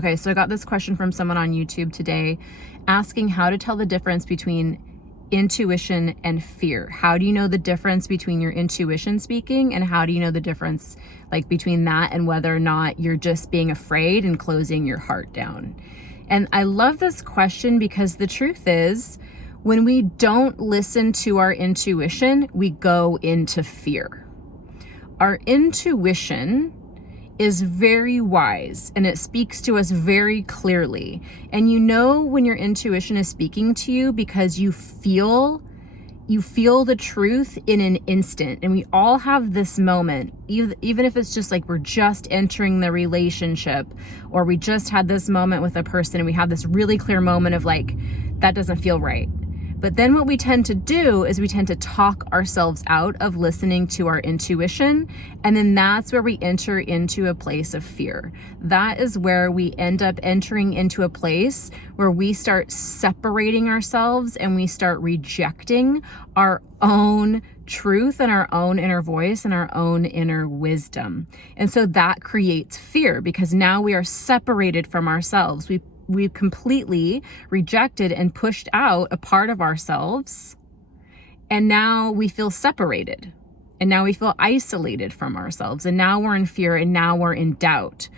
Okay, so I got this question from someone on YouTube today asking how to tell the difference between intuition and fear. How do you know the difference between your intuition speaking, and how do you know the difference between that and whether or not you're just being afraid and closing your heart down? And I love this question because the truth is, when we don't listen to our intuition, we go into fear. Our intuition is very wise and it speaks to us very clearly. And you know when your intuition is speaking to you because you feel the truth in an instant. And we all have this moment, even if it's just we're just entering the relationship, or we just had this moment with a person and we have this really clear moment of that doesn't feel right. But then what we tend to do is we tend to talk ourselves out of listening to our intuition. And then that's where we enter into a place of fear. That is where we end up entering into a place where we start separating ourselves and we start rejecting our own truth and our own inner voice and our own inner wisdom. And so that creates fear because now we are separated from ourselves. We've completely rejected and pushed out a part of ourselves. And now we feel separated. And now we feel isolated from ourselves. And now we're in fear and now we're in doubt.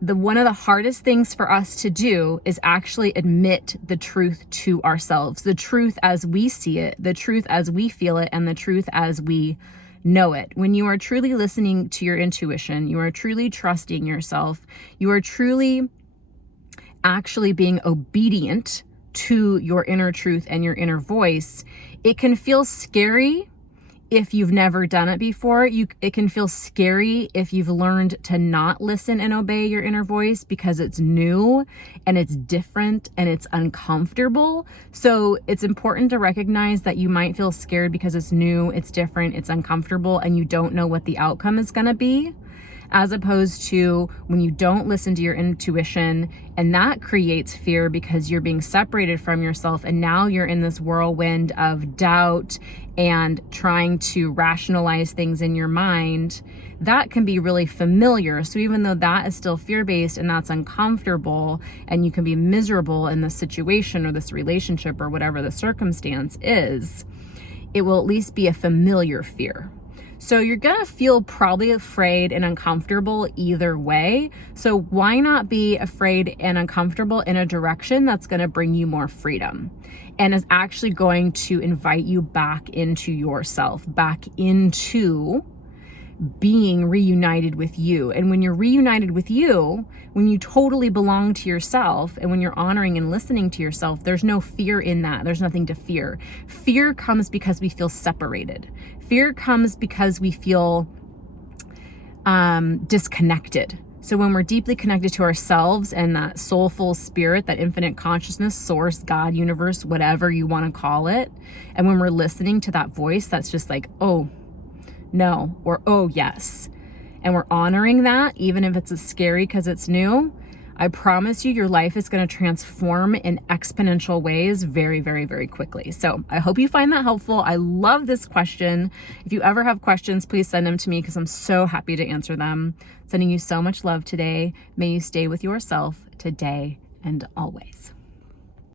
One of the hardest things for us to do is actually admit the truth to ourselves. The truth as we see it, the truth as we feel it, and the truth as we know it. When you are truly listening to your intuition, you are truly trusting yourself, you are truly actually being obedient to your inner truth and your inner voice. It can feel scary if you've never done it before. It can feel scary if you've learned to not listen and obey your inner voice because it's new and it's different and it's uncomfortable. So it's important to recognize that you might feel scared because it's new, it's different, it's uncomfortable, and you don't know what the outcome is going to be. As opposed to when you don't listen to your intuition, and that creates fear because you're being separated from yourself, and now you're in this whirlwind of doubt and trying to rationalize things in your mind. That can be really familiar. So even though that is still fear-based and that's uncomfortable and you can be miserable in this situation or this relationship or whatever the circumstance is, it will at least be a familiar fear. So you're gonna feel probably afraid and uncomfortable either way. So why not be afraid and uncomfortable in a direction that's gonna bring you more freedom and is actually going to invite you back into yourself, back into being reunited with you. And when you're reunited with you, when you totally belong to yourself, and when you're honoring and listening to yourself, there's no fear in that. There's nothing to fear. Fear comes because we feel separated. Fear comes because we feel disconnected. So when we're deeply connected to ourselves and that soulful spirit, that infinite consciousness, source, God, universe, whatever you want to call it, and when we're listening to that voice that's just oh, no, or oh, yes, and we're honoring that, even if it's scary because it's new, I promise you your life is going to transform in exponential ways very, very, very quickly. So I hope you find that helpful. I love this question. If you ever have questions, please send them to me because I'm so happy to answer them. Sending you so much love today. May you stay with yourself today and always.